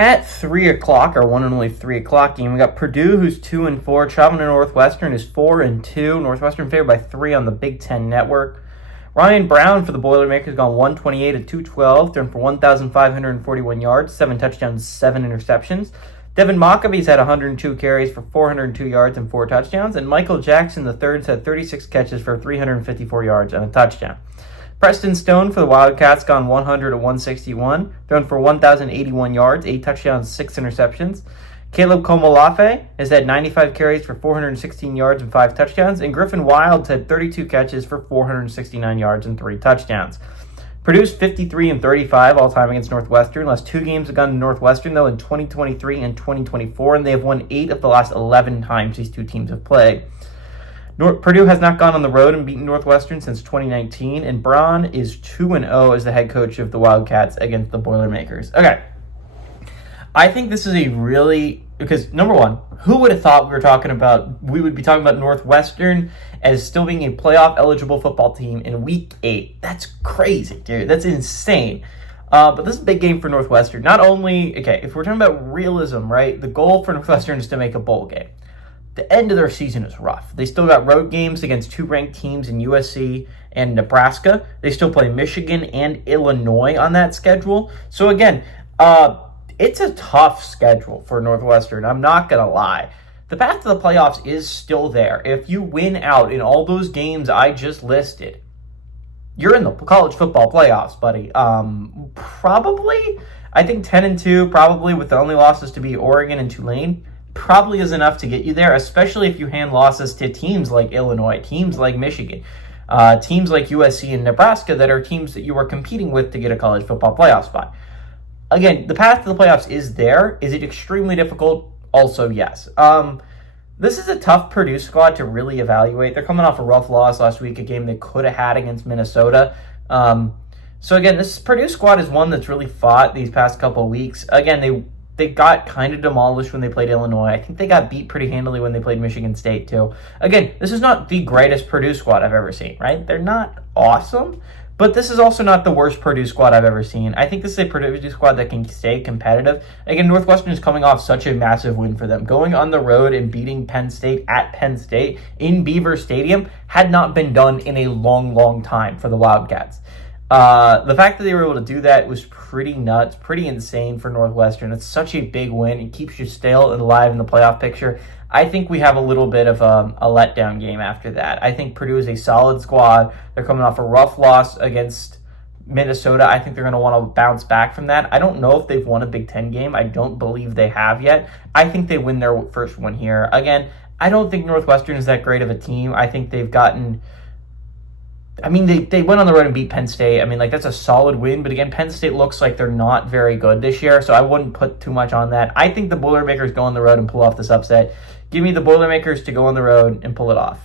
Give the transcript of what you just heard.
At 3 o'clock, our one and only 3 o'clock game, we got Purdue, who's 2-4. Traveling to Northwestern is 4-2. Northwestern favored by 3 on the Big Ten Network. Ryan Brown for the Boilermakers gone 128 at 212, thrown for 1,541 yards, 7 touchdowns, 7 interceptions. Devin Maccabee's had 102 carries for 402 yards and 4 touchdowns, and Michael Jackson III's had 36 catches for 354 yards and a touchdown. Preston Stone for the Wildcats gone 100 at 161, thrown for 1,081 yards, 8 touchdowns, 6 interceptions. Caleb Komolafe has had 95 carries for 416 yards and 5 touchdowns, and Griffin Wilds had 32 catches for 469 yards and 3 touchdowns. Purdue's 53-35 all-time against Northwestern. Last 2 games have gone to Northwestern, though, in 2023 and 2024, and they have won 8 of the last 11 times these two teams have played. Purdue has not gone on the road and beaten Northwestern since 2019, and Braun is 2-0 as the head coach of the Wildcats against the Boilermakers. Okay, I think this is a really, because number one, who would have thought we would be talking about Northwestern as still being a playoff eligible football team in week 8? That's crazy, dude. That's insane. But this is a big game for Northwestern. Not only, okay, if we're talking about realism, right, the goal for Northwestern is to make a bowl game. The end of their season is rough. They still got road games against 2 ranked teams in USC and Nebraska. They still play Michigan and Illinois on that schedule. So again, it's a tough schedule for Northwestern. I'm not going to lie. The path to the playoffs is still there. If you win out in all those games I just listed, you're in the college football playoffs, buddy. Probably, I think 10-2, probably with the only losses to be Oregon and Tulane, probably is enough to get you there, especially if you hand losses to teams like Illinois, teams like Michigan, teams like USC and Nebraska that are teams that you are competing with to get a college football playoff spot. Again, the path to the playoffs is there. Is it extremely difficult? Also, yes. This is a tough Purdue squad to really evaluate. They're coming off a rough loss last week, a game they could have had against Minnesota. So again, this Purdue squad is one that's really fought these past couple of weeks. Again, they got kind of demolished when they played Illinois. I think they got beat pretty handily when they played Michigan State, too. Again, this is not the greatest Purdue squad I've ever seen, right? They're not awesome, but this is also not the worst Purdue squad I've ever seen. I think this is a Purdue squad that can stay competitive. Again, Northwestern is coming off such a massive win for them. Going on the road and beating Penn State at Penn State in Beaver Stadium had not been done in a long, long time for the Wildcats. The fact that they were able to do that was pretty nuts, pretty insane for Northwestern. It's such a big win. It keeps you stale and alive in the playoff picture. I think we have a little bit of a letdown game after that. I think Purdue is a solid squad. They're coming off a rough loss against Minnesota. I think they're going to want to bounce back from that. I don't know if they've won a Big Ten game. I don't believe they have yet. I think they win their first one here. Again, I don't think Northwestern is that great of a team. I think they've gotten... they went on the road and beat Penn State. That's a solid win. But again, Penn State looks like they're not very good this year, so I wouldn't put too much on that. I think the Boilermakers go on the road and pull off this upset. Give me the Boilermakers to go on the road and pull it off.